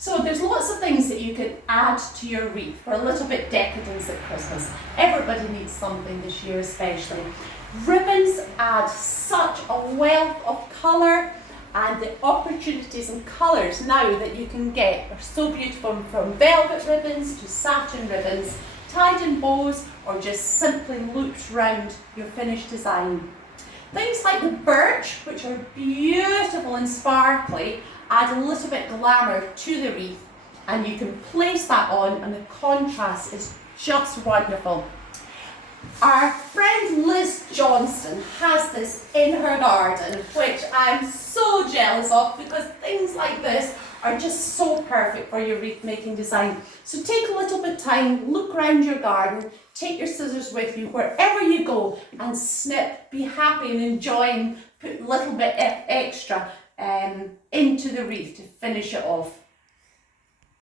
So there's lots of things that you can add to your wreath for a little bit decadence at Christmas. Everybody needs something this year especially. Ribbons add such a wealth of colour, and the opportunities and colours now that you can get are so beautiful, from velvet ribbons to satin ribbons, tied in bows or just simply looped round your finished design. Things like the birch, which are beautiful and sparkly, add a little bit glamour to the wreath, and you can place that on and the contrast is just wonderful. Our friend Liz Johnston has this in her garden, which I'm so jealous of, because things like this are just so perfect for your wreath making design. So take a little bit of time, look around your garden, take your scissors with you wherever you go and snip, be happy and enjoying, put a little bit extra into the wreath to finish it off.